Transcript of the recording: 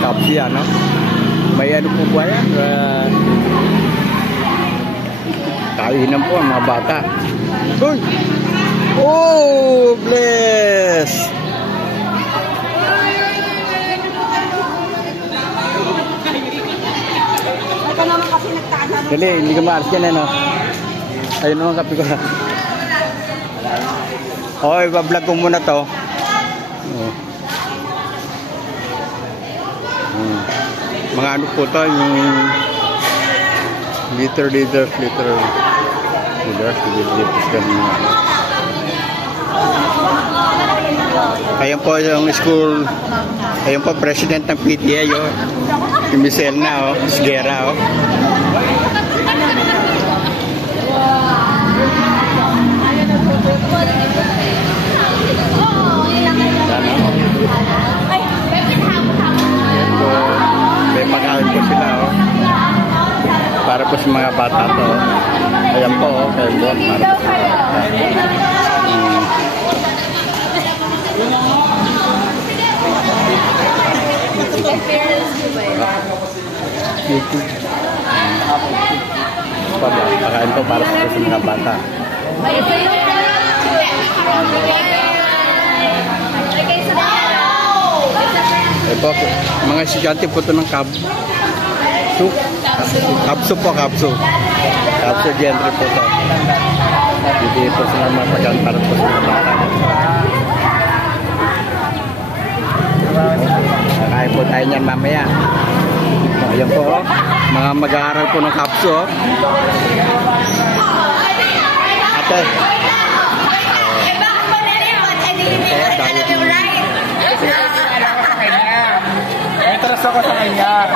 kapsi, ano? May ano po ba yan? Kainan po ang mga bata. Uy! Oh, bless! Ito naman kasi nagtatanong. Dali, hindi ka maalas yan, ano? Ayun naman, kapi ko na. Okay, bablog ko muna to. Mga ano po to, yung leaders, ayan po yung school, ayan po president ng PTA, yung Michelle na, Sgera, may pagkain po sila, para po sa mga bata to. Ayan po, kayo po, para po sa mga bata. Pagkain po para po sa mga bata. Ito po, mga estudyante po ito ng Kapso po, Kapso gentry po ito. Hindi po sila mapagyan para po sa mga bata. Kakain po tayo niyan mamaya. Ayan po, mga mag-aaral po ng Kapso. Ate. Interest ako sa kanya.